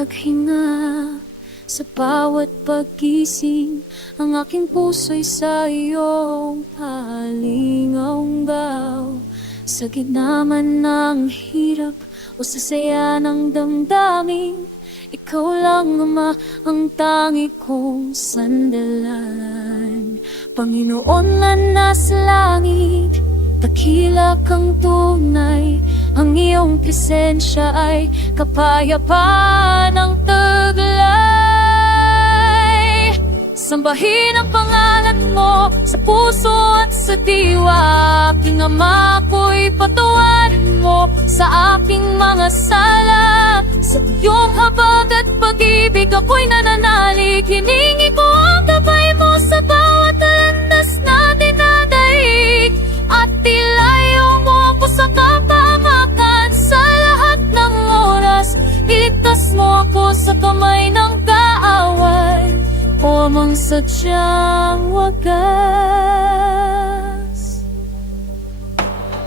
paghinga, sa bawat paggising, ang aking puso'y sa iyong halingaw-ngaw. Sa gitna man ng hirap o sa saya ng damdamin, ikaw lang, Ama, ang tangi kong sandalan. Panginoon na nasa langit, dakila kang tunay, ang iyong presensya ay kapayapaan ng taglay. Sambahin ang pangalan mo sa puso at sa diwa, aking Ama, ko'y patawarin mo sa aking mga sala. Sa iyong habag at pag-ibig ako'y nananalig, hiningi ko ang gabay mo sa bawat landas na dinadaig, at ilayo mo ako sa kapahamakan. Sa lahat ng oras, iligtas mo ako sa kamay ng kaaway, o amang sadyang wagas.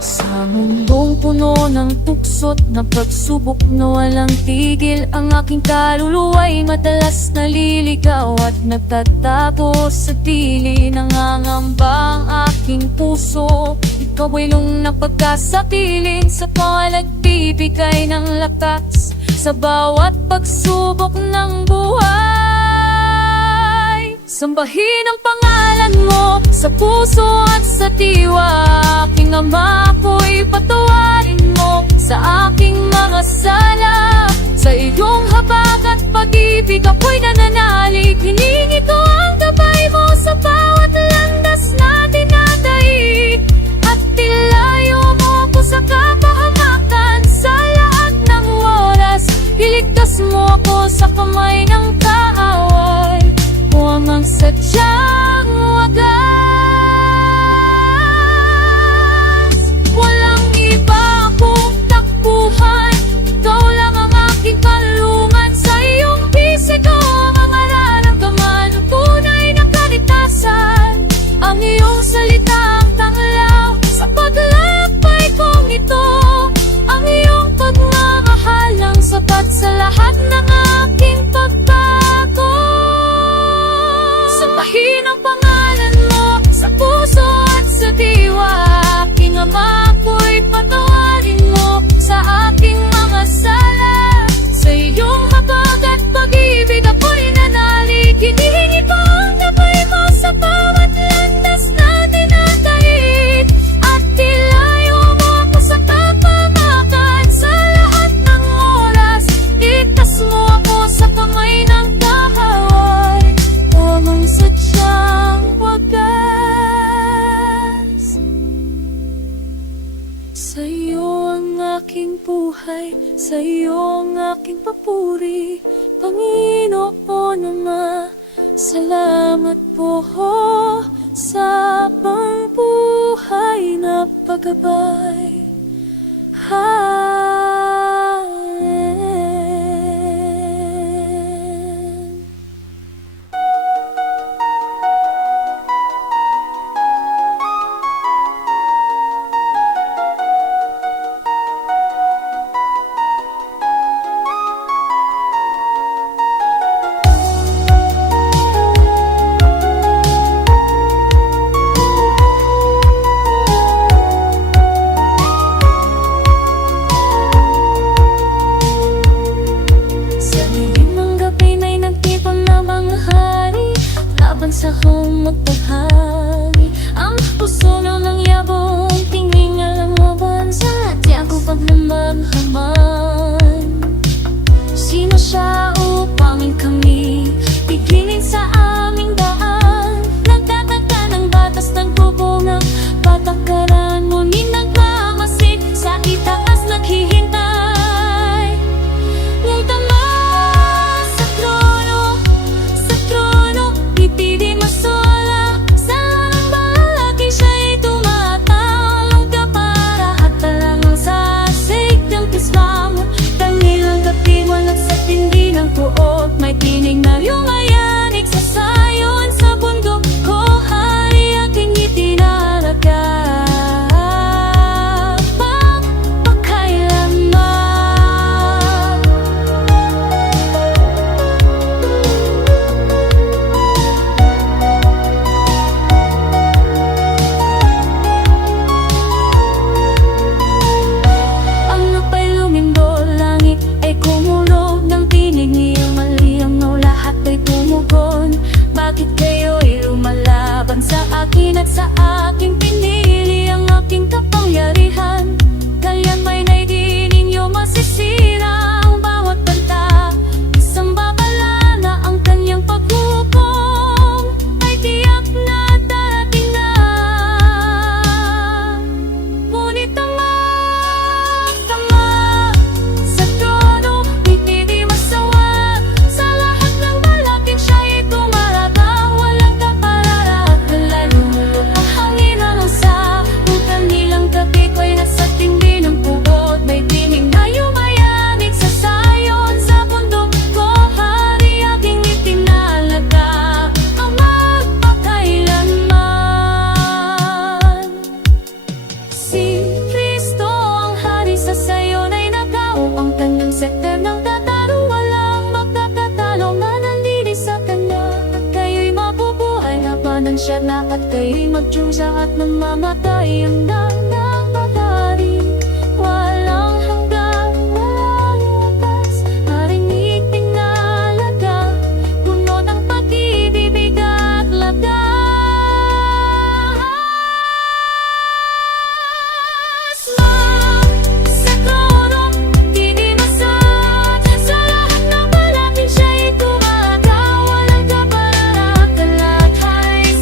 Sa mundong puno ng tuksot na pagsubok na walang tigil, ang aking kaluluwa'y madalas naliligaw at nagtatago sa tili. Nangangamba ang aking puso, ikaw ay lung na pagkasapiling, sa nagbibigay ng lakas sa bawat pagsubok ng buhay. Sambahin ang pangalan mo sa puso at sa diwa, aking Ama, ko'y patawarin mo sa aking mga sala. Sa iyong habag at pag-ibig ako'y nananalig, hiningi ko ang gabay mo sa bawat landas na dinadaig, at ilayo mo ako sa kapahamakan. Sa lahat ng oras, iligtas mo ako sa kamay ng kaaway, o amang sadyang wagas. Walang iba akong takbuhan, ikaw lang ang aking kalungan. Sa iyong bisig ko ang mararamdaman, ang tunay na kaligtasan. Ang iyong salita ang tanglaw sa paglalakbay kong ito, ang iyong pagmamahal ang sapat sa lahat ng aking pagbago. Sambahin ang pangalan mo sa puso at sa diwa, aking Ama, ko'y patawarin mo sa aking mga sala. Sa iyong habag at pag-ibig ako'y nanalig, hinihingi ko ang gabay mo sa bawat landas na dinadaig, at ilayo mo ako sa kapahamakan. Sa lahat ng oras, iligtas mo ako sa kamay ng kaaway, o amang sadyang wagas. Sa iyo ang aking buhay, sa iyo ang aking papuri, Panginoon Ama. Salamat po sa pambuhay na paggabay. Amen. parusa at namamatay ang dalang batari. Walang hanggang, walang wakas, narinig tinalaga, puno ng pag-ibig at lakas. Sa tronong dinimasat, sa lahat ng malapit siya'y tumataw. Walang kapalag-kalat,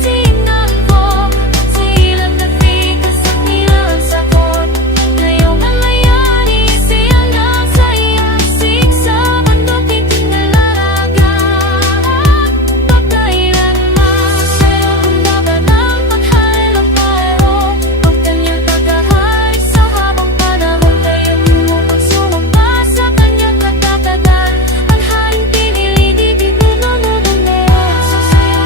sinang ko, silang nagtikas at nilasakot. Ngayong malayani, siya nasa iasik sa bandok itinalaga. Pagkailanman, sa'yo kumbaga ng paghal ng paro. Ang kanyang tagahay sa habang panahon, kayong lumupag sumapa sa kanyang katatagan. Ang haling piniling, ibig mo manunulit sa sa'yo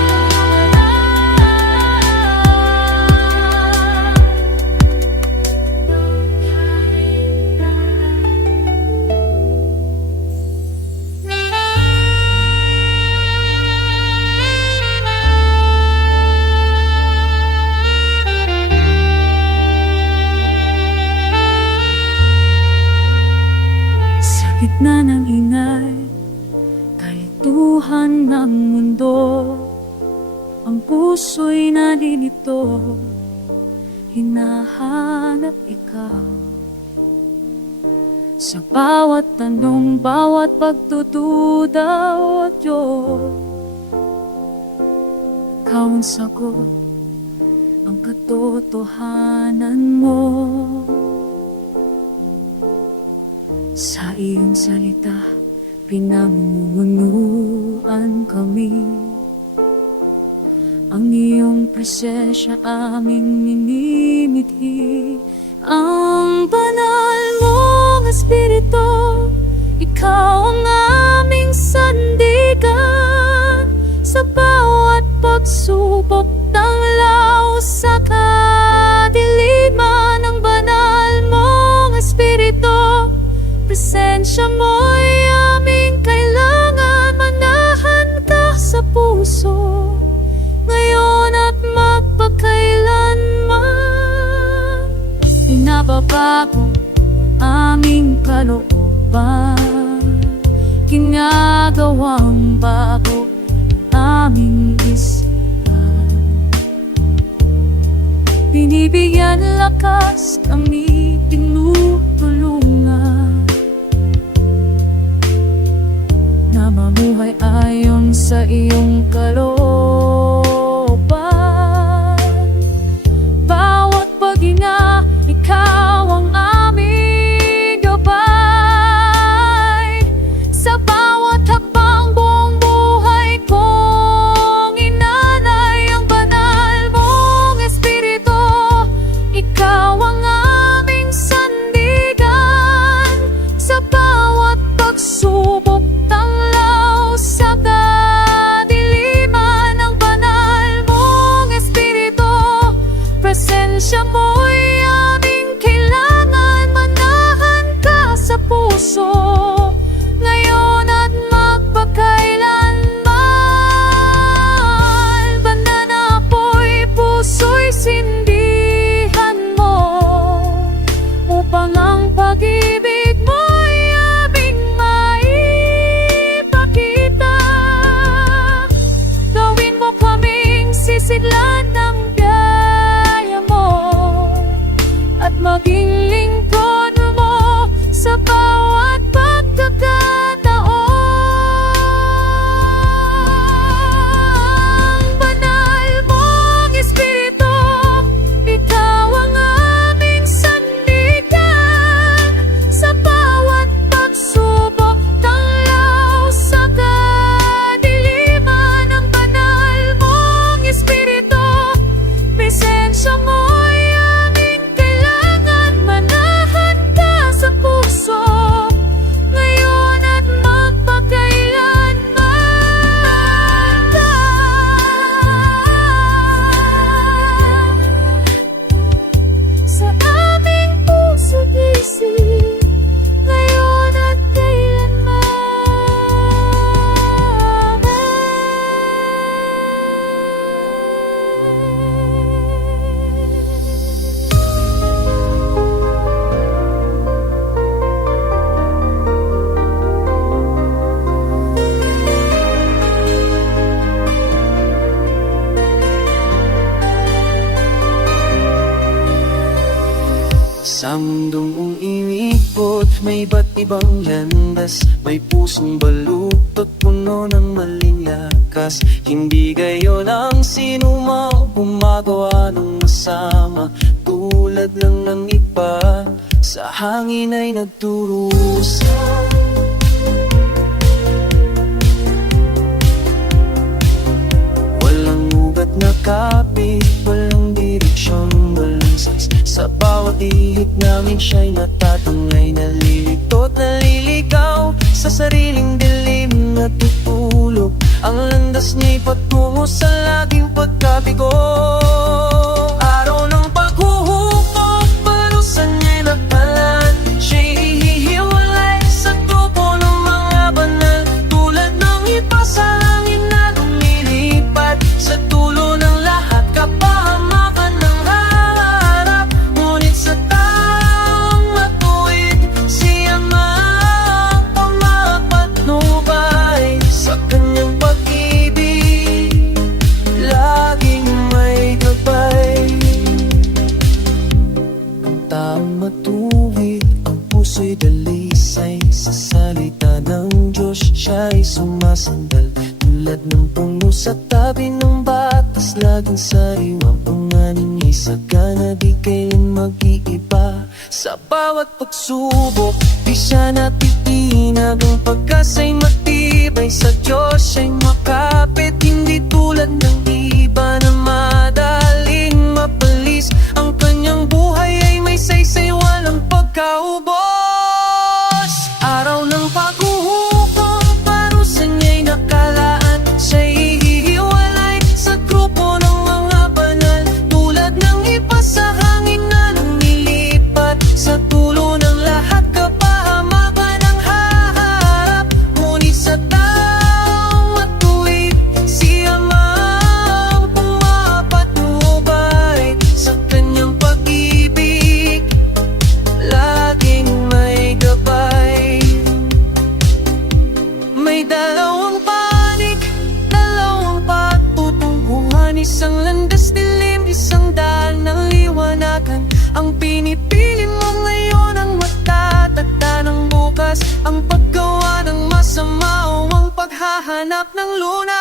Sa gitna ng ingay, kalituhan ng mundo, ang puso'y nalilito, hinahanap ikaw. Sa bawat tanong, bawat pagdududa, o Diyos, ikaw ang sagot, ang katotohanan mo. Sa iyong salita, pinamumunuan kami. Ang iyong presensya aming minimithi. Ang banal mong Espiritu, ikaw ang aming sandigan. Sa bawat pagsubok ng laos sa kadiliman, ng banal mong Espiritu, presensya mo'y aming kailangan. Manahan ka sa puso, ngayon at magpakailanman. Pinababago aming kalooban, ginagawang bago aming isipan. Binibigyan lakas kami, tinutulungan na mamuhay ayon sa iyong kalooban. Bawat paghinga, ikaw ang aming gabay. Sa bawat hakbang, buong buhay kong inalay ang banal mong Espiritu. Ikaw ang aming sandigan. Sa bawat pagsubok tanglaw sa kadiliman, ng banal mong Espiritu, presensya mo'y aming kailangan. Manahan ka sa puso, ngayon at magpakailanman. Banana apoy, puso'y sindihan mo, upang ang pag-ibig mo'y aming maipakita. Gawin mo kaming sisidlan ng biyaya mo, at maging lingkod mo sa bawat pagkakataon. Banal mong Espiritu, ikaw ang aming sandigan. Sa bawat pagsubok tanglaw sa kadiliman, ng banal mong Espiritu, presensya mo'y aming kailangan. Sa mundong umiikot, may iba't ibang landas. May pusong baluktot, puno ng maling lakas. Hindi gayon ang sinumang gumagawa ng masama. Tulad lang ng iba, sa hangin ay nagturusa. Walang ugat na kapit, walang direksyon, walang size. Sa bawat ihip namin siya'y natatangay. Nalilito at naliligaw, sa sariling dilim natutulog. Ang landas niya'y patungo sa laging pagkabigo. Araw ng paghuhukom, parusa niya'y nakalan. Siya'y hihiwalay sa grupo ng mga banal. Tulad ng iba sa langit na lumilipat, sa tulo ng lahat kapahamakan ng harap. Ngunit sa taong matuwid, siya mang pumapatnubay. Sa kanyang pag-ibig, laging may gabay. Ang taong matuwid, ang puso'y dalisay. Sa salita ng Diyos, siya'y sumasandal. Tulad ng puno sa tabi ng batas, laging sariwa. Panganin niya'y sagana, di kailan mag-iiba. Sa bawat pagsubok, di siya natitinag. Ang pagkasa'y matibay, sa Diyos siya'y makapit. Hindi tulad ng iba na madaling mapalis. Ang kanyang buhay ay may saysay, walang pagkaubos. Araw ng paghuhukom, parusa niya'y nakalaan. Siya'y hihiwalay sa grupo ng mga banal. Tulad ng iba sa hangin na lumilipat, sa tulo ng lahat kapahamakan ng haharap. Ngunit sa taong matuwid, siya mang pumapatnubay. Sa kanyang pag-ibig, laging may gabay. May dalawang panig, dalawang patutunguhan. Isang landas dilim, isang daan ng liwanagan. Ang pinipili mo ngayon ang matatagda ng bukas. Ang paggawa ng masama o ang paghahanap ng lunas.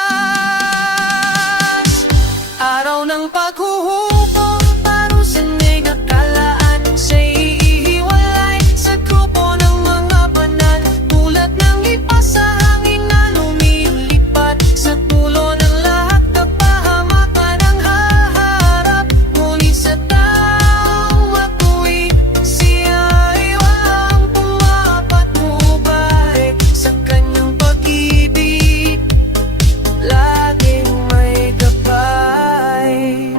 Araw ng paghuhukom, parusa niya'y nakalaan. Siya'y ihiwalay sa grupo ng mga banal. Tulad ng iba sa hangin na lumilipat, sa tulo ng lahat kapahamakan ng haharap. Ngunit sa taong matuwid, siya ay walang pumapatnubay. Sa kanyang pag-ibig, laging may gabay.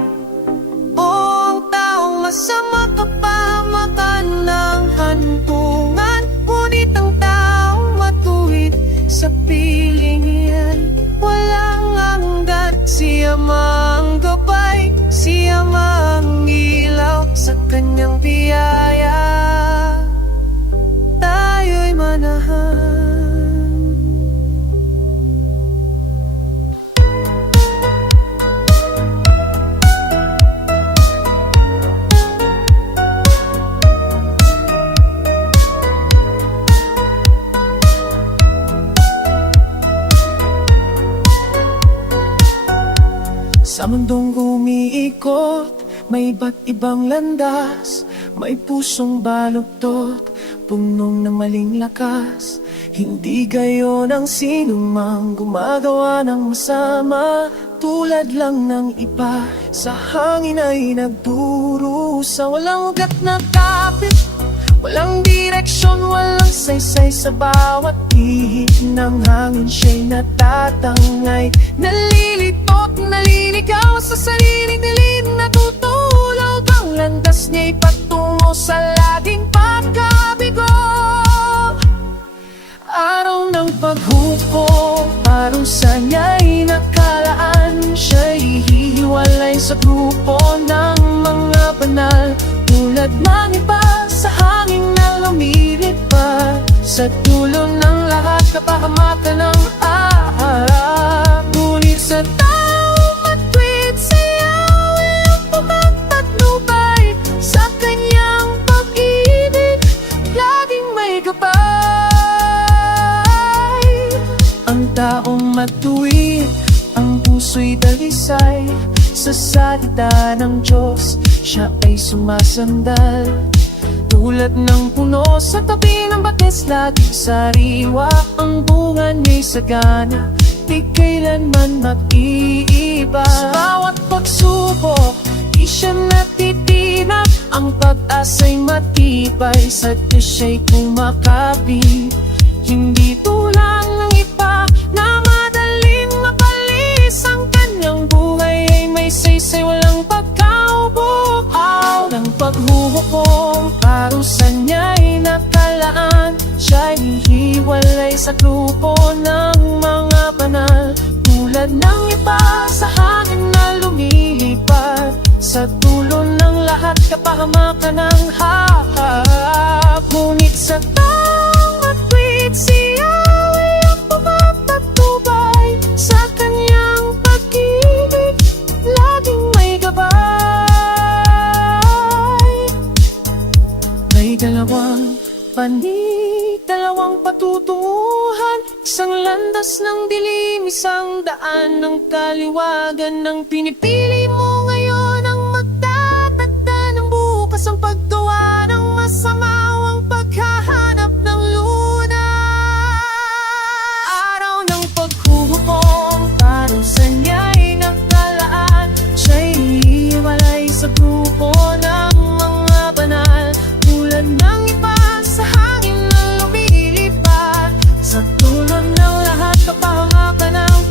O ang taong masama, kapahamakan ng hantungan. Ngunit ang taong matuwid, sa piling iyan walang hanggan. Siya mang gabay, siya mang ilaw. Sa kanyang biyaya, tayo'y manahan. Sa mundong umiikot, may iba't ibang landas. May pusong baluktot, punong ng maling lakas. Hindi gayon ang sinumang gumagawa ng masama. Tulad lang ng iba, sa hangin ay nagdurusa. Walang ugat na kapit, walang direksyon, walang saysay. Sa bawat ihip ng hangin siya'y natatangay. Nalilitot, naliligaw, sa sariling dilim natutulog. Ang landas niya'y patungo sa laging pagkabigo. Araw ng paghukom, parusa niya'y nakalaan. Siya'y hihiwalay sa grupo ng mga banal. Tulad ng iba sa hangin na lumilipat, sa dulo ng lahat kapahamakan ng harap. Ngunit sa taong matwid, siya ay pumapatnubay. Sa kanyang pag-ibig, matuwid, ang puso'y dalisay sa salita ng Diyos, siya ay sumasandal. Tulad ng puno sa tabi ng batis, laging sariwa ang bunga niya'y sagana, di kailanman mag-iiba. Sa bawat pagsubok, di siya natitinag, ang pag-asa'y matibay, sa Diyos siya'y kumakapit. Hindi tulang ng iba na madaling mapalis, ang kanyang buhay ay may saysay, walang pagkaubo. Ng paghuhukom, parusa niya'y nakalaan, siya'y hiwalay sa grupo ng mga banal. Tulad ng iba sa hangin na lumilipad, sa dulo ng lahat kapahamakan ng hahab. Ngunit sa taong matwid, siya ay ang pumapatubay, sa kanyang pag-ibig laging may gabay. May dalawang panig, dalawang patutunguhan, isang landas ng dilim, isang daan ng kaliwagan. Ang pinipili mo ngayon ang magtatagda ng bukas, ang paggawa ng masama, ang paghahanap ng lunas. Araw ng paghuhukom, parusa niya'y nakalaan, siya'y hiwalay sa grupo ng mga banal. Tulad ng iba sa hangin na lumilipad, sa dulo ng lahat kapahamakan ng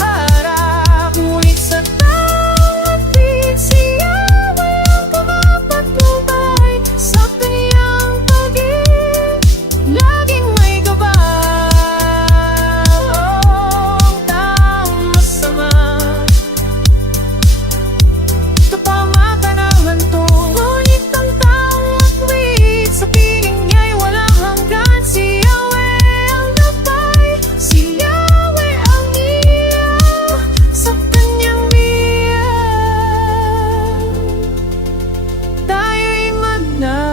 harap. Ngunit sa taong matwid, siya walang pumapatubay, sa kanyang pag-ibig laging may gabay. Ang taong masama, kapamakan ng hantong, ngunit ang taong matwid, sa piling niya'y walang hanggan. Si Yahweh ang gabay, si Yahweh ang iya, sa kanyang biyaya tayo'y magnan.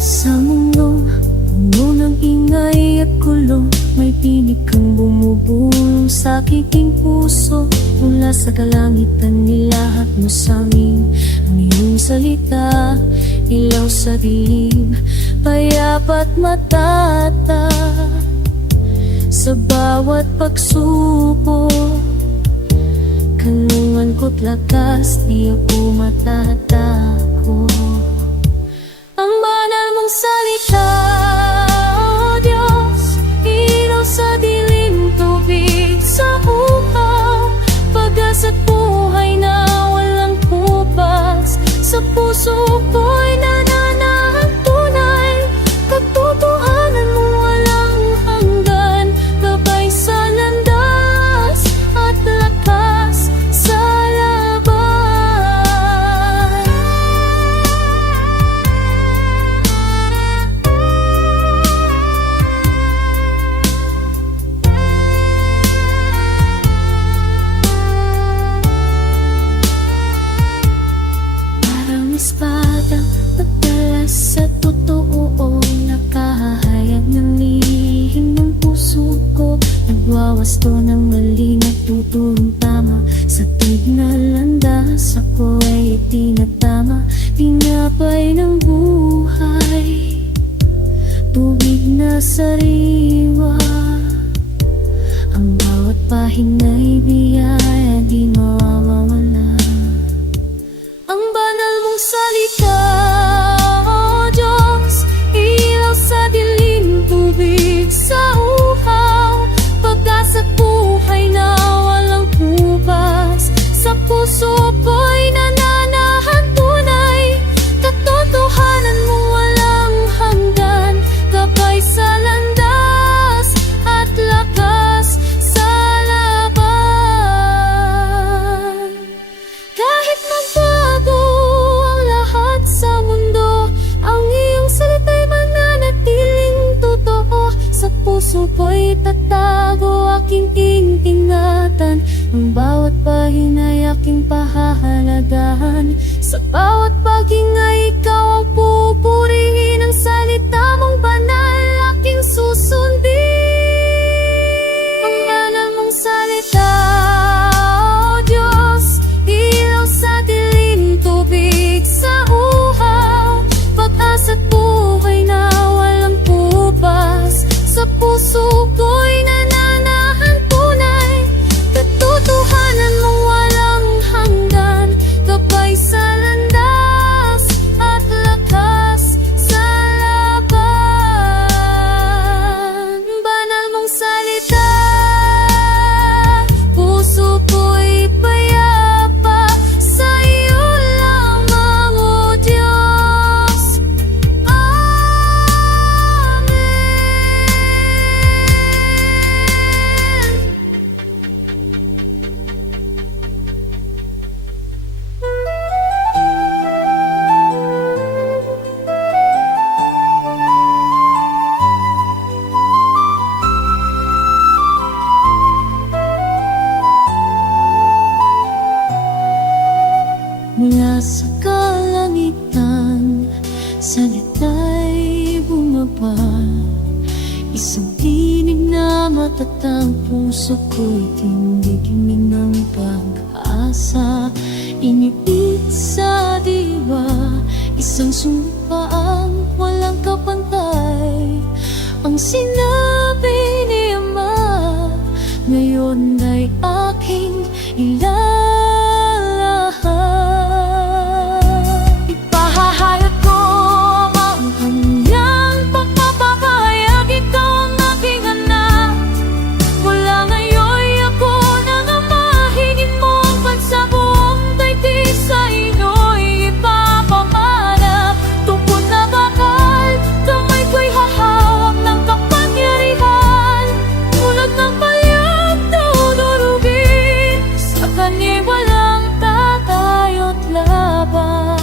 Sa mundo, puno ng ingay at gulo, may pinig kang bumubulong sa aking puso. Mula sa kalangitan, nilahat mo sa amin ang iyong salita, ilaw sa dilim, payapat matatag. Sa bawat pagsubok, kanungan ko't lakas, di ako matatakot. Ang banal mong salita, O Diyos, ilaw sa dilim, tubig sa uhaw, pag-asa't buhay na walang hubas. Sa puso ko'y nananahan tunay, katotohanan mo walang hanggan, gabay sa landas at lakas sa laban. Parang espada, pagdalas sa totoo, nakahahayag ng lihim ng puso ko. Nagwawasto ng mali, nagtuturong tama, sa tig na landas ako ay itinatama. Tinapay ng buhay, tubig na sariwa, ang bawat pahina'y biyaya, di mawawala. Ang banal mong salita, O Diyos, ilaw sa dilim, tubig sa uhaw, pag-asa't buhay na walang hubas. Sa puso ko'y nananahan tunay, katotohanan mo walang hanggan, gabay ang puso ko'y tindigmin ng pag-asa. Inipit sa diwa, isang sumpaan walang kapantay. Ang sinabi ni Ama, ngayon ay aking ilalahan. Ipahahayag ko ang kanyang pagpapahayag, ikaw ang aking anak. Mula ngayon ako ng Ama, hingin mo ang bansa buong daigdig sa inyo'y ipapamana. Tungkol na bakal, kamay ko'y hahawak ng kapangyarihan. Tulad ng palyag dudurugin, sa kanya'y walang tatayo't laban.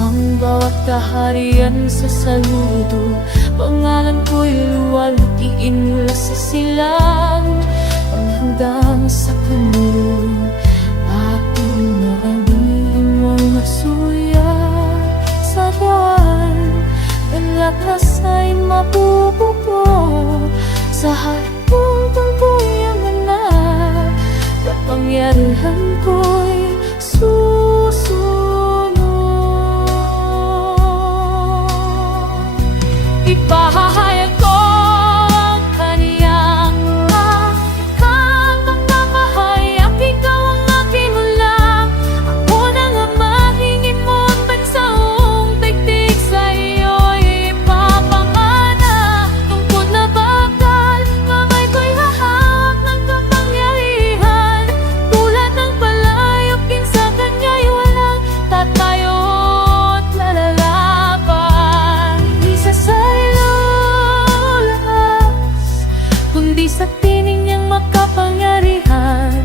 Ang bawat kaharian sa saludo, pangalan ko'y luwalhatiin mula sa silang. Ang hanggang sa kanlurong, aking naalihim ang nasuya sa daan. Ang lakas ay mapupupo sa harapong tungko'y ang anak. Kapangyarihan ko'y susunod. Ipahahayag ko ang kaniyang pagpapahayag, ikaw ang aking ulam. Ako ng Ama, hingin mo ang bansaong daigdig sa iyo'y ipapamana. Tungkol na bakal, kamay ko'y hahawak ng kapangyarihan. Tulad ng palayok, sa kanya'y walang tatayo't lalalaban. Di sa sarilo lakas, kundi sa tining niyang makapangyarihan.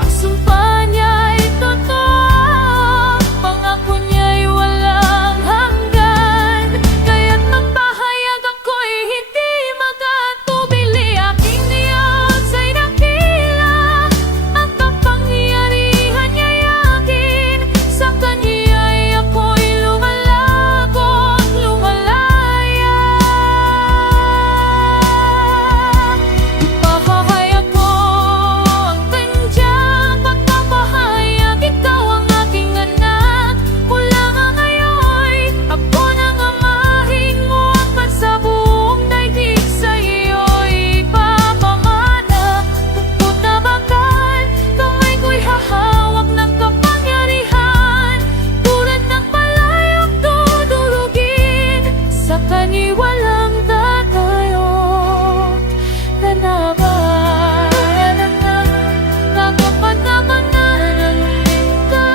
Ang sumpa niya'y totoo, pangako niya'y walang hanggan. Kaya't magpahayag ako'y hindi magatubili. Aking Diyos ay dakila, ang kapangyarihan niya'y akin. Sa kanya'y ako'y lumalagok, lumalaya. Ipahahayag ko ang kanyang pagpapahayag, ikaw ang aking anak. Mula nga ngayon, ako ng Ama, hingin mo ang bansa buong daigdig sa iyo'y ipapamana. Tungkol na bakal, kamay ko'y hahawak ng kapangyarihan. Tulad ng palayok dudurugin, sa kanya'y walang tatayot lalaban. Nagapat naman na nalilig ka,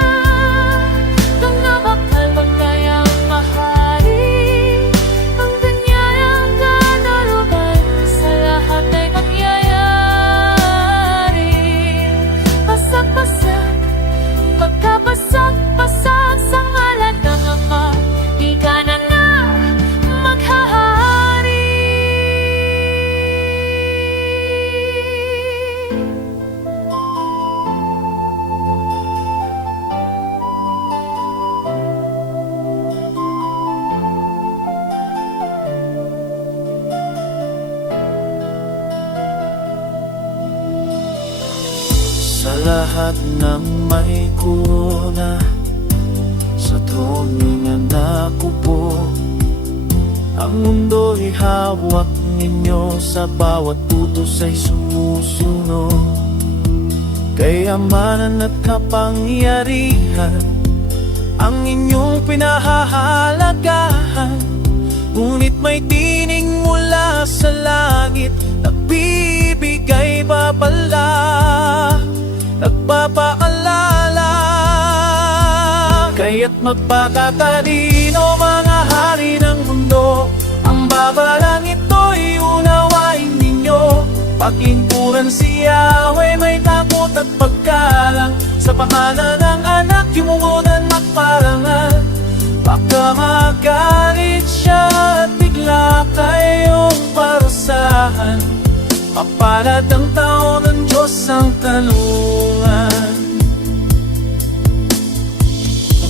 kang nabakal magkayang mahari. Ang ganyan ang kanaluban, sa lahat ay mangyayari. Pasak-pasak, magkapasak-pasak sa ngalan ng Ama, di ka na nga maghahari. Sa lahat ng may corona, sa trono na nakupo, ang mundo'y hawak ninyo, sa bawat utos ay sumusunod. Kayamanan at kapangyarihan ang inyong pinahahalagahan. Ngunit may tining mula sa langit, nagbibigay babala, nagpapaalala. Kaya't magpakatalino mga hari ng mundo, ang babalang ito'y unawain ninyo. Pakingturan si Yahweh, may takot at paggalang, sa pangalan ng anak, yumungunan at parangal. Baka magalit siya at bigla kayong parusahan. Mapalad ang taon ng Diyos ang tanungan.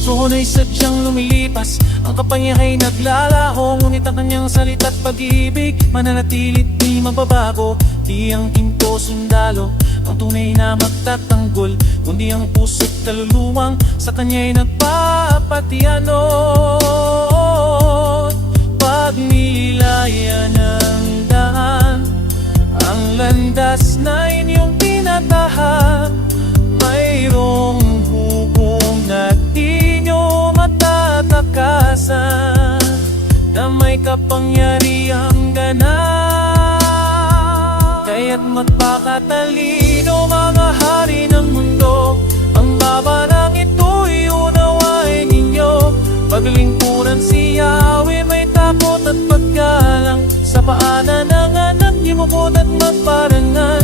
puso ay sadyang lumilipas. Ang kapanya ay naglalaho, ngunit ang kanyang salita't pag-ibig mananatilit di mababago. Di ang tinto sundalo ang tunay na magtatanggol, kundi ang puso't kaluluwang sa kanya'y nagpapatiyanon. Pag nilaya ng daan ang landas na inyong tinatahan, mayroong hukom na di nyo matatakasan, na may kapangyarihang ganap. Kaya't magpakatalino mga hari ng mundo, ang babalang ito'y unawain ninyo. Paglingkuran si Yahweh, may takot at paggalang, sa paanan ng anak imukot at magparangal.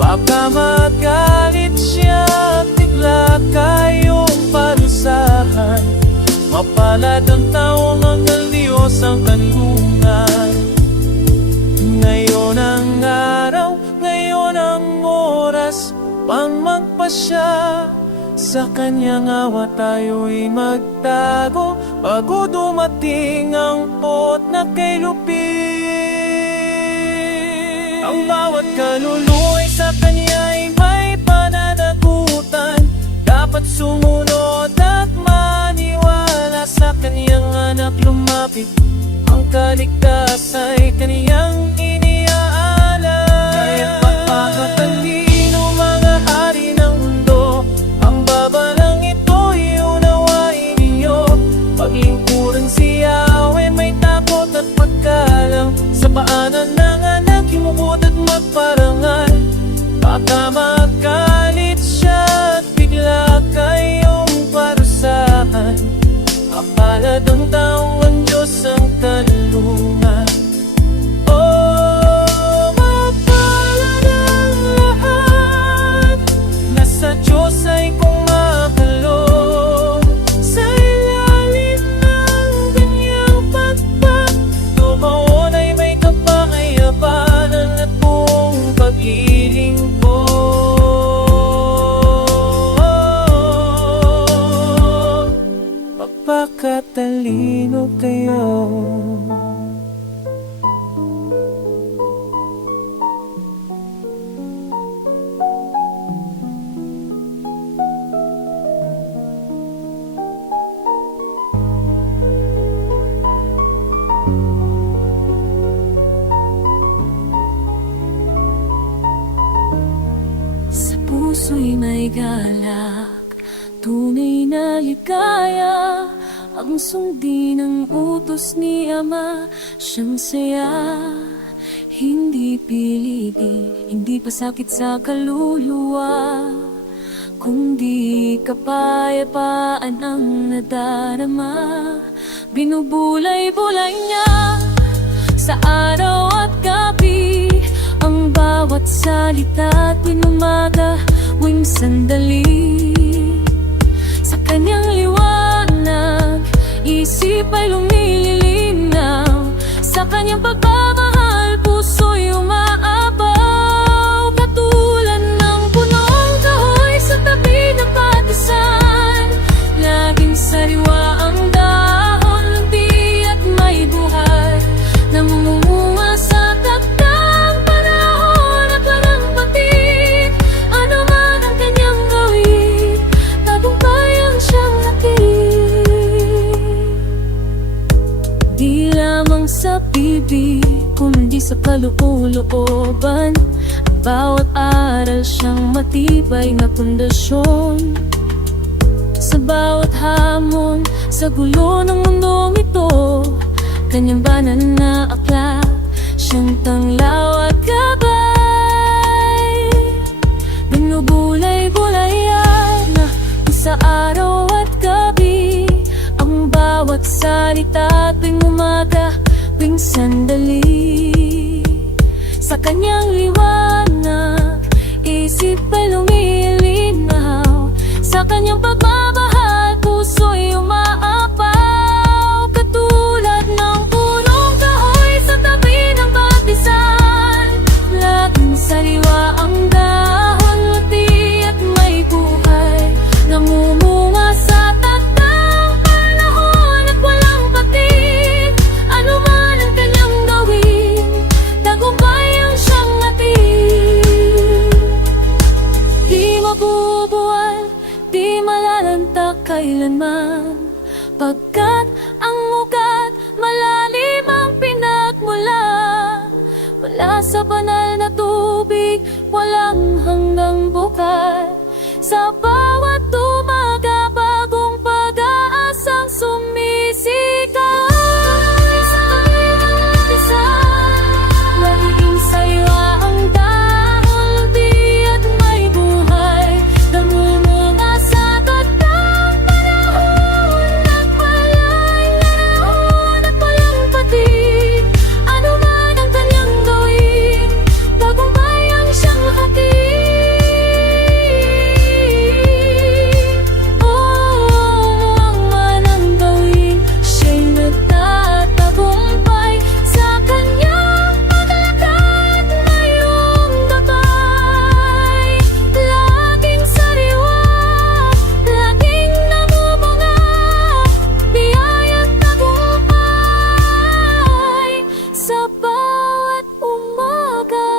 Baka magalit siya at bigla kayong parusahan. Mapalad ang taong ang Diyos ang kanlungan. Ngayon ang araw, ngayon ang oras, pang magpasya. Sa kanyang awa tayo'y magtago, bago dumating ang pot na kay lupin. Ang bawat kaluluwa'y sa kanya'y may pananagutan, dapat sumunod at maniwala sa kanyang anak lumapit. Ang kaligtasa'y kaniyang iniaalay. Kaya't magpakatalino mga hari ng mundo, ang babalang ito'y unawain ninyo. Paglingkuran si Yahweh, may takot at paggalang, sa paanan ng anak imukot at magparangal. Baka magalit siya at bigla kayong parusahan. Mapalad ang taong ang Diyos ang kanlungan. Oh, mapalad ang lahat na sa Diyos ay kumakalo. Sa ilalim ng kanyang pagpag, tumaon ay may kapangyarihan at buong paglilingkod. Pagkakatalino kayo. Sa puso'y may galak, tunay na ligaya, ang sundin ng utos ni Ama, siyang saya. Hindi pilitin, hindi pasakit sa kaluluwa, kundi kapayapaan ang nadarama. Binubulay-bulay niya sa araw at gabi, ang bawat salita at umaga, tuwing sandali. Sa kanyang liwanag, isip ay lumilinaw, sa kanyang pagmamahal, puso'y umaabaw. Katulad ng punong kahoy sa tabi ng patisan, laging sariwa ang dahon, lunti at may buhay, namumunga sa takdang panahon at walang patik. Ano man ang kanyang gawin, tagumpayan siyang hatid. Di lamang sa bibig, kundi sa kalooban, ang bawat aral siyang matibay na pundasyon. Sa bawat hamon, sa gulo ng mundong ito, kanyang banal na aklat, siyang tanglaw at gabay. Binubulay-bulayan na sa araw at gabi, ang bawat salita tuwing umaga, tuwing sandali. Sa kanyang liwanag, isip ay lumilinaw, sa kanyang pagmamahal, puso'y umaapaw. Katulad ng punong kahoy sa tabi ng batisan, laging sariwa ang dahon, luti at may buhay, namumunga sa takdang kailanman. Pagkat ang ugat malalim ang pinagmula, mula sa banal na tubig, walang hanggang bukal. Sa bawat umaga, bagong pag-aasang sumisikaw. Magiging saya ang dahon, di at may buhay. Namumunga sa gandang panahon, nagpalay na at walang patid. Ano man ang kanyang gawin, tagumpay ang siyang hatid. Oh, ang man ang gawin, siya'y nagtatagumpay. Sa kanyang paglalakad, mayroong gabay. Laging sariwa, laging namumunga, biyaya't tagumpay sa bawat umaga.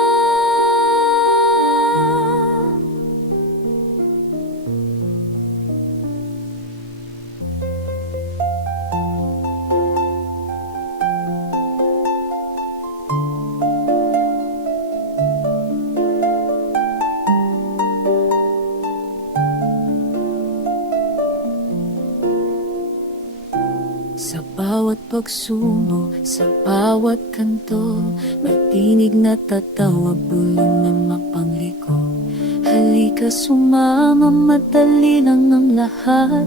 Sa bawat pagsuno, sa bawat kanto, matinig na tatawag, bulong na mapangliko. Halika sumama, madali lang ang lahat.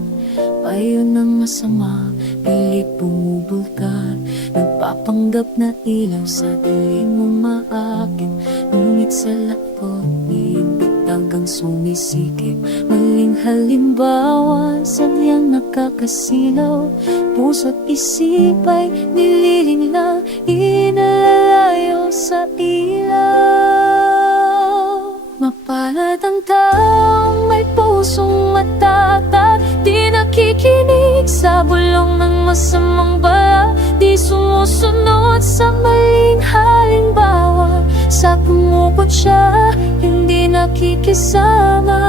Payo ng masama, pilit bumubulkan. Nagpapanggap na ilaw sa dilim mo maakit, ngunit sa lakot, iibig hanggang sumisikip. Maling halimbawa, sadyang nakakasilaw. Puso't isip ay nililing lang, inalalayo sa ilaw. Mapalad ang taong may pusong matatag, di nakikinig sa bulong ng masamang bala, di sumusunod sa maling halimbawa. Sa pumupot siya, hindi nakikisama,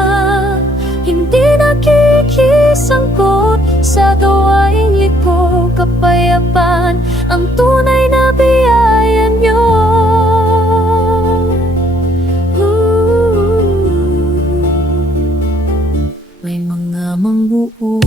hindi nakikisangkot sa gawaing liko. Kapayapaan ang tunay na biyaya niyo. May mga mangbuo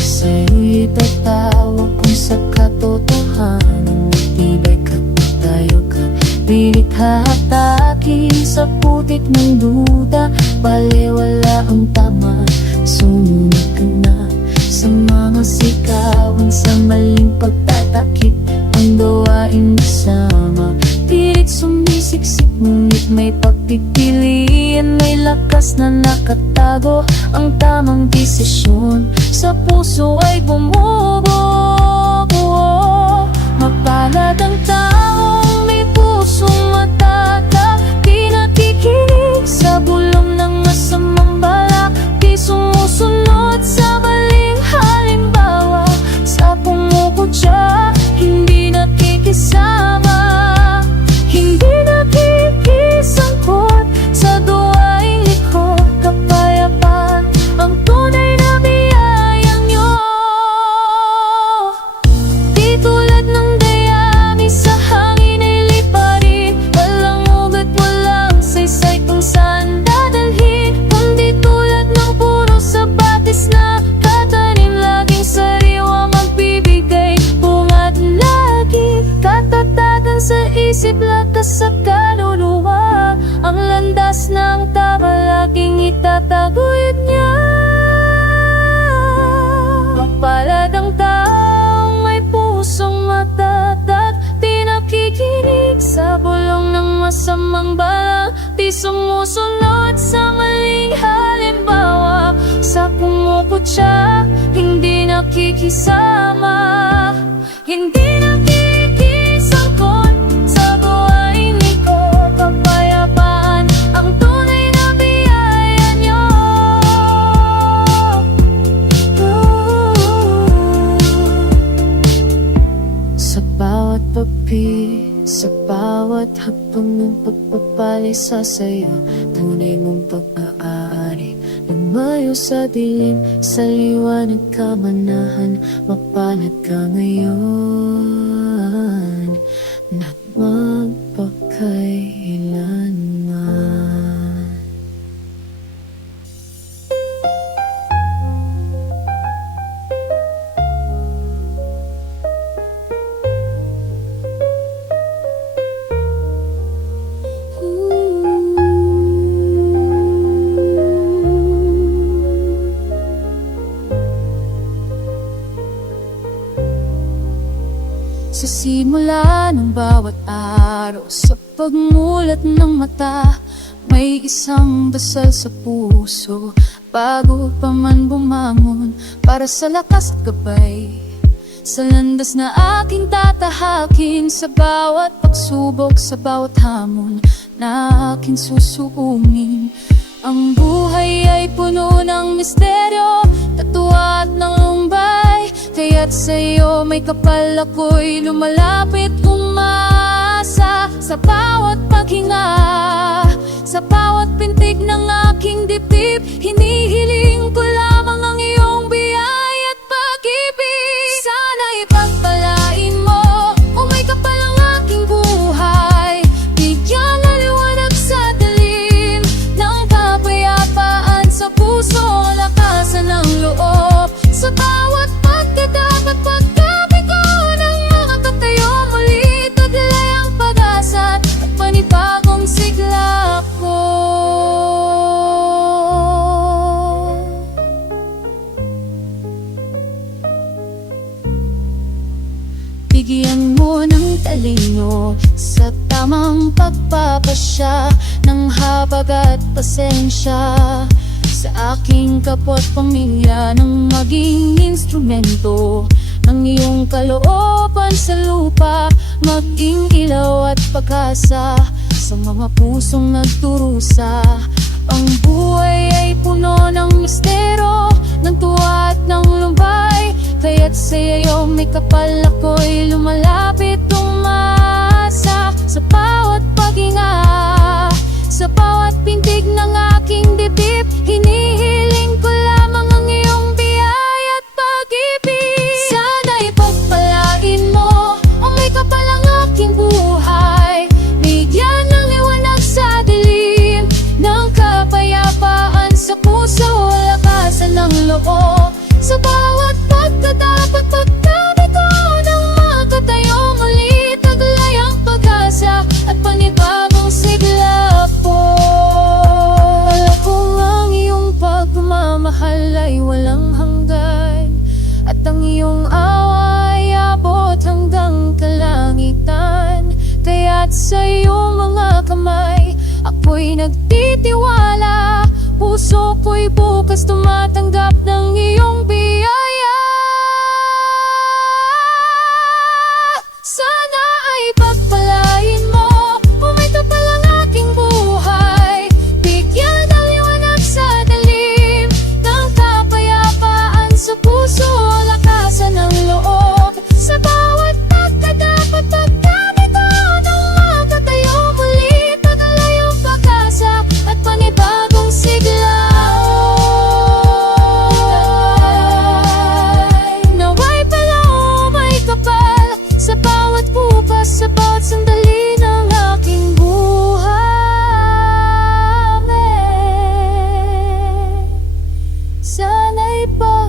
sa'yo'y tatawag kung sa katotohanan. Matibay ka't tayo ka, pilit hatakin sa putik ng duda. Baliwala ang tama, sumunod ka na sa mga sigawan, sa maling pagtatakip ang gawain masama. Pilit sumisiksik, ngunit may pagpipilian, may lakas na nakatago, ang tamang desisyon sa puso ay bumubuo. Mapalad ang taong may pusong matatag, di nakikinig sa bulong ng masamang balak, di sumusunod sa maling halimbawa. Sa pumukot siya, hindi nakikisama, hindi nakikisangkot sa gawaing liko. Kapayapaan ang tunay na biyayang niyo. Di tulad ng dayami sa hangin ay liparin, walang ugat, walang saysay kung saan dadalhin. Kundi tulad ng puro sa batis na tatanim, laging sariwa magbibigay bunga't lagi. Katatagan sa isip, lakas sa kaluluwa, ang landas ng tama laging itataguyod niya. Mapalad ang taong may pusong matatag, di nakikinig sa bulong ng masamang balak, di sumusunod sa maling halimbawa. Sa pumupot siya, hindi nakikisama, hindi nakikisangkot sa gawain liko. Kapayapaan ang tunay na biyaya niyo. Sa bawat pagpi, sa bawat hakbang ng pagpapalisa sa'yo, tunay mong pag-aari, lumayo sa dilim, sa liwanag ka manahan, mapalad ka ngayon at magpakailanman. Sa simula ng bawat araw, sa pagmulat ng mata, may isang dasal sa puso bago pa man bumangon, para sa lakas at gabay, sa landas na aking tatahakin, sa bawat pagsubok, sa bawat hamon na aking susuungin. Ang buhay ay puno ng misteryo, tatuwa at ng lumbay, kaya't sa'yo may kapal ako'y lumalapit, umasa sa bawat paghinga, sa bawat pintig ng aking dibdib. Hinihiling ko lamang ang iyong biyaya at pag-ibig. Sana ipagpalain mo, o may kapal ang aking buhay, bigyan ng liwanag sa dilim, ng kapayapaan sa puso, lakasan ng loob, sa bawat pagkadapat pagkabigo ng mga katayo muli, taglay ang pag-asa at panibagong sigla ko. Bigyan mo ng talino sa tamang pagpapasya, ng habag at pasensya sa aking kapwa't pamilya, nang maging instrumento ng iyong kalooban sa lupa, maging ilaw at pag-asa sa mga pusong nagturusa. Ang buhay ay puno ng mistero, ng tuwa at ng lumbay, kaya't sa'yo may kapal ako'y lumalapit, umasa sa bawat paghinga, sa bawat pintig ng aking dibdib. Hinihiling ko lamang ang iyong biyaya at pag-ibig. Sana ipagpalain mo, o may kapal ang aking buhay, bigyan ng liwanag sa dilim, ng kapayapaan sa puso, lakasan ng loob, sa bawat pagkadapat pagkabigo ng mga katayo muli, taglay ang pag-asa at panibagong sigla po. Alam kong ang iyong pagmamahal ay walang hanggan, at ang iyong awa ay abot hanggang kalangitan, kaya't sa iyong mga kamay ako'y nagtitiwala, puso ko'y bukas tumatanggap ng iyong biyaya. Sana ay pagpalain mo, o may kapal ang aking buhay, bigyan ng liwanag sa dilim, ng kapayapaan sa puso, lakasan ng loob, sa bawat pagkadapat pagkabigo ng mga katayo muli, taglay ang pag-asa at panibagong sigla. Naway pala o may kapal sa bawat bukas, sa bawat sandali ng aking buhay. Sana'y pagpalain.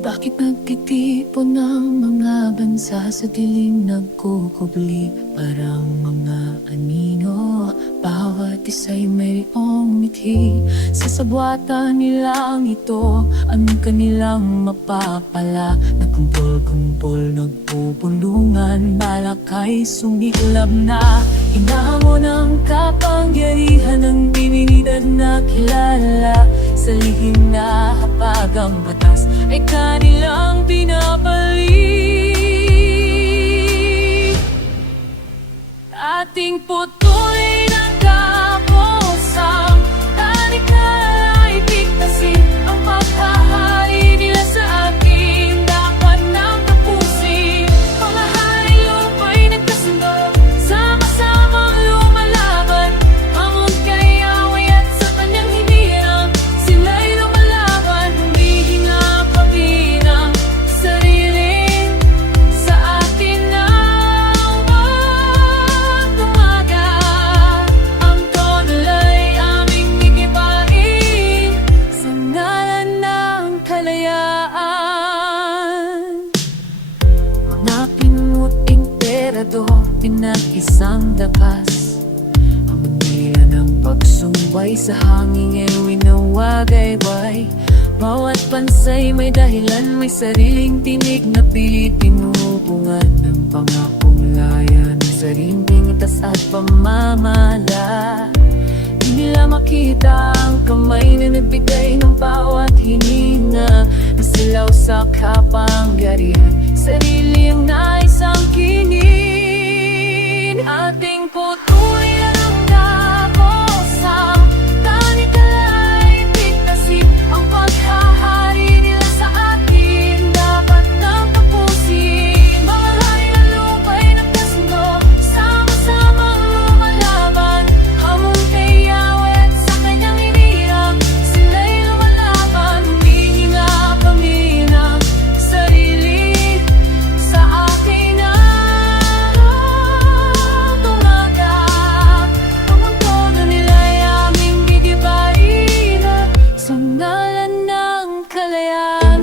Bakit nagtitipon ng mga bansa sa dilim, nagkukubli parang mga anino, bawat isa'y mayroong mithi sa sabwatan nilang ito. Ang kanilang mapapala, nagkumpol-kumpol, nagpupulungan, balak ay sumiklab na, inahamon ang kapangyarihan ng divinidad na kilala, sa lihim na hapag ang batas ay kanilang pinapalik. Ating putulin ang kapos, ang talikala ay bigtasin, lupay sa hangin ay winawagayway. Bawat pansay may dahilan, may sariling tinig na pilit tinubungan ng pangakong laya ng sariling itas at pamamala. Di nila makita ang kamay na nagbigay ng bawat hininga, na silaw sa kapangyarihan, sarili ang nais ang kinin. Ating putulin ang tapos sa kanikalay pitasin ang paghahari nila sa atin. Dapat nang tapusin mga hari na lupa'y nagkasundo, sama-samang lumalaban hamon kay Yahweh at sa kanyang inilang. Sila'y lumalaban, humihinga kami ng sarili sa akin na tumagal. Ang todo nila'y aming gigibain sa ngalan ng kalayaan.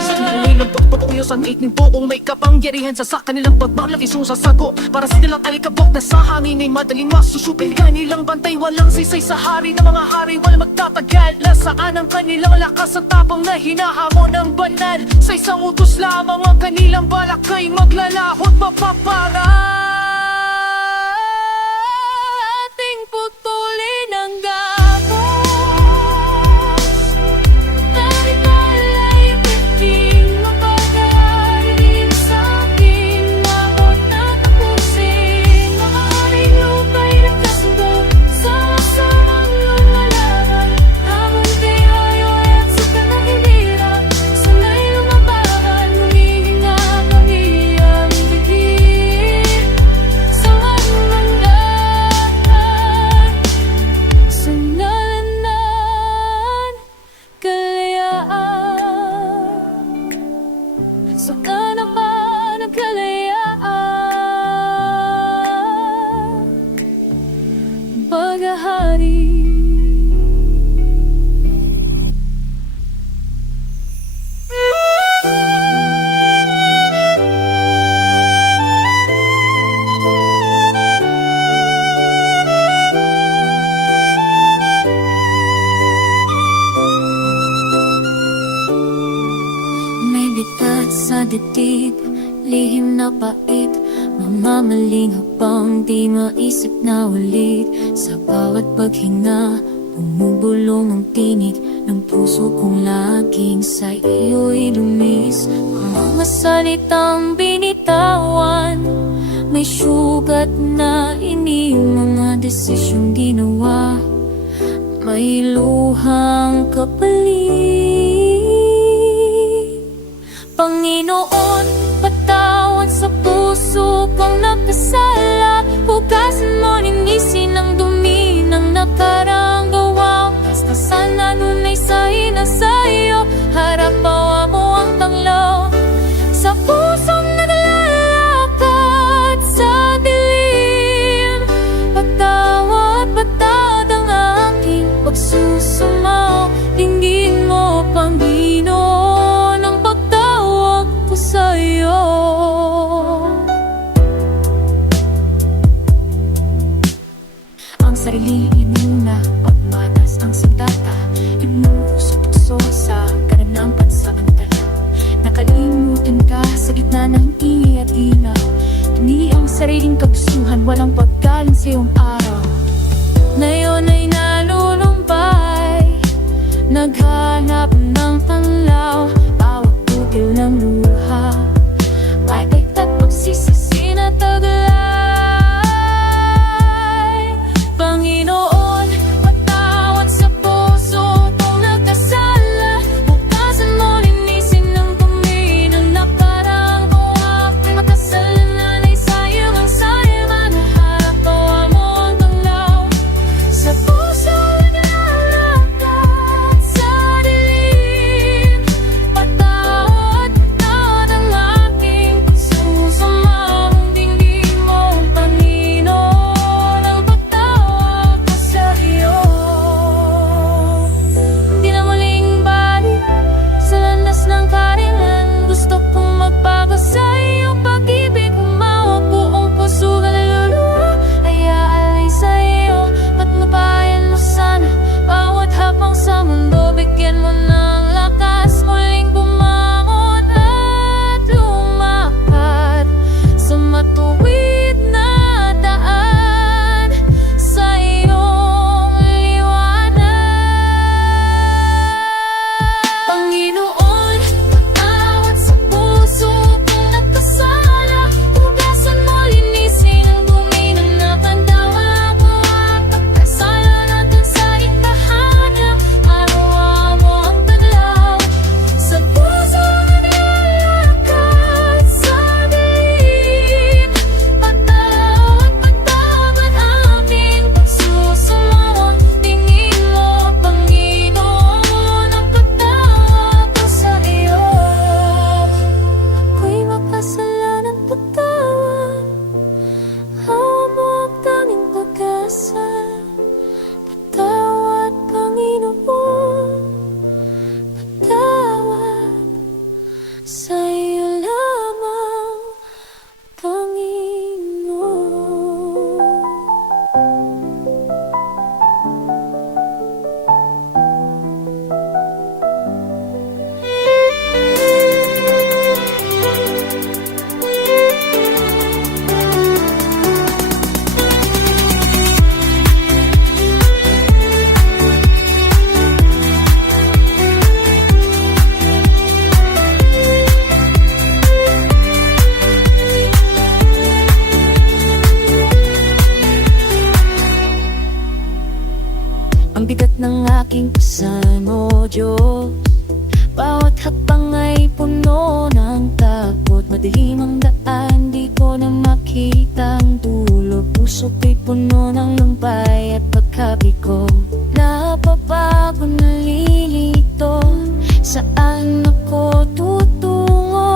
Sinungaling ng pagpapuyos ang ikning buong may kapangyarihan sa kanilang pagbalak isusasago. Para sa nilang alikabok na sa hangin ay madaling masusupil. Kanilang bantay walang sisay sa hari ng mga hari, walang magtatagal. Nasaan ang kanilang lakas at tapang na hinahamon ng banal? Sa isang utos lamang ang kanilang balak ay maglalahot mapapara. Ating putulin ang gabos, kanikalay piting mapagharin sa akin. Bawat natapusin mga haring lupa'y nagkasundo, sama-samang lumalaban hamon kay Yahweh at sa kanyang inilang. Sila'y lumabagan, humihinga kami ang bigit sa manulandan sa ngalan ng kalayaan. Sa kanapan ng kalayaan, paghahari. May bitat sa dibdib, lihim na pait, mamamaling habang di maisip na ulit. Sa bawat paghinga, bumubulong ang tinig ng puso kong laging sa iyo'y lumis. Ang mga salitang binitawan, may sugat na ini, mga desisyong ginawa, may luhang kapalit. Panginoon, patawad sa puso kong nakasala. Hugasan mo, linisin ang dumi ng nakarang gawa. Basta sana nun ay sa'yo, harapawa mo ang tanglaw sa pusong naglalakad sa dilim. Patawad, patawad ang aking pagsusumaw. Dinggin mo, Panginoon, ang pagtawag ko sa'yo. Ang sarili inuna, pagmatas ang sandata, inuusap-tukso sa karanang pansamantala. Nakalimutan ka sa gitna ng ingay at ilaw. Tuni ang sariling kagustuhan, walang paggaling sa iyong araw. Ngayon ay nalulumbay, naghanap ng panlaw. Bawat putil ng luha, may kaita't pagsisisi na taglay. Panginoon, patawad sa puso kong nagkasala. Bukasan mo, linisin ang dumi ng nakarang gawa. Makasalanan ay sayang ang sayang, harapawa mo ang ang bigat ng aking pasan mo, Diyos. Bawat hakbang ay puno ng takot, madilim ang daan, di ko na makita ang dulo. Puso ko'y puno ng lumpay at pagkabiko. Napapago, nalilito, saan ako tutungo?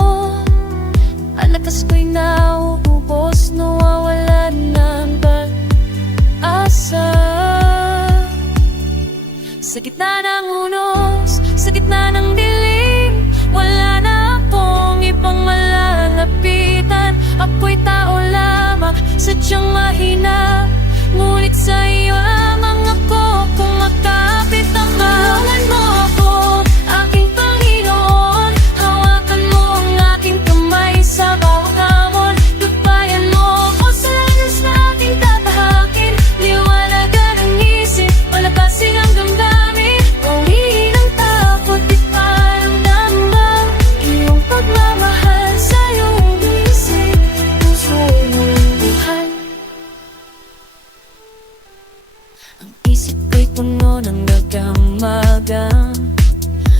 Ang lakas ko'y nauubos, nawawala ng pag-asa. Sa gitna ng unos, sa gitna ng dilim, wala na akong ibang malalapitan. Ako'y tao lamang, sadyang mahina, ngunit sa iyo lamang ako kumakapit ang tulungan mo ako, aking Panginoon. Hawakan mo ang aking kamay sa bawat hamon. Gabayan mo ako sa landas na aking tatahakin. Liwanagan ang isip, palakasin ang damdamin. Bawiin ang takot, di paramdam iyong pagmamahal sa iyong isip. Puso'y buhay. Ang isip ko'y puno ng nagamagang,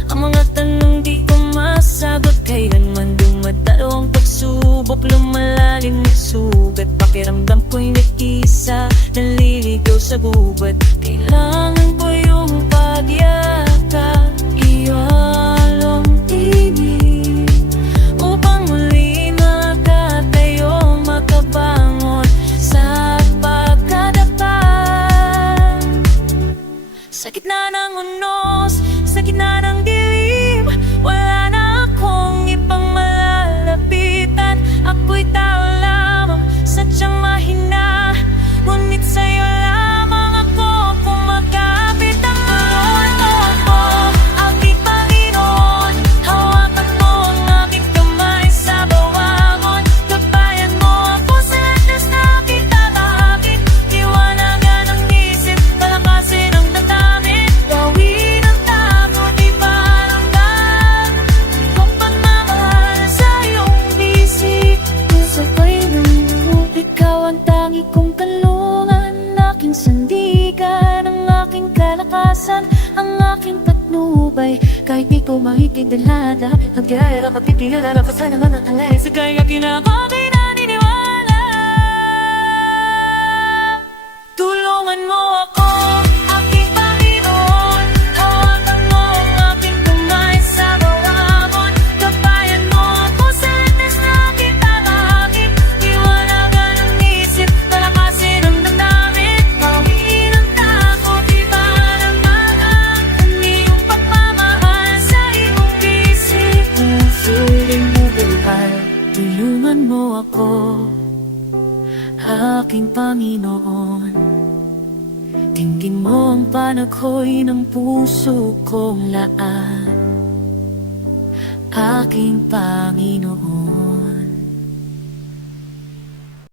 ang mga tanong di ko masagot. Kailanman dumadalo ang pagsubok, lumalalim na sugat. Pakiramdam ko'y nag-isa, naliligaw sa gubat. Kailangan ko yung pagyakap, iyalong tinig, upang muli makatayo, makabangon sa pagkadapa. Sa gitna ng unos, sa gitna ng dilim, wala na akong ibang malalapitan. Ako'y tao lamang, sadyang mahina, ngunit sa'yo lamang ako kumakapit. Ang tulungan mo ako, aking Panginoon. Hawakan mo ang aking kamay sa bawangon. Gabayan mo ako sa landas na aking tatahakin. Liwanagan ang isip, palakasin ang damdamin. Gawin ang takot, di paramdam iyong pagmamahal sa iyong isip. Puso ko'y lumubo, ikaw ang tangi kong kalungan, aking sandigan, ang aking kalakasan, ang aking patnubay. Kahit di ko makikidalada, nagyaya ka pipigil, alapasan naman ang alay. Sa kaya kinakabay naniniwala. Tulungan mo ako, aking Panginoon. Hawakan mo ang aking kamay sa bawangon. Gabayan mo ako sa landas na aking tatahakin. Liwanagan ang isip, palakasin ang damdamin. Bawiin ang takot, di paramdam iyong pagmamahal sa iyong isip. Puso'y bubuhay, tulungan mo ako, aking Panginoon. Tingin mo ang panaghoy ng puso kong laan, aking Panginoon.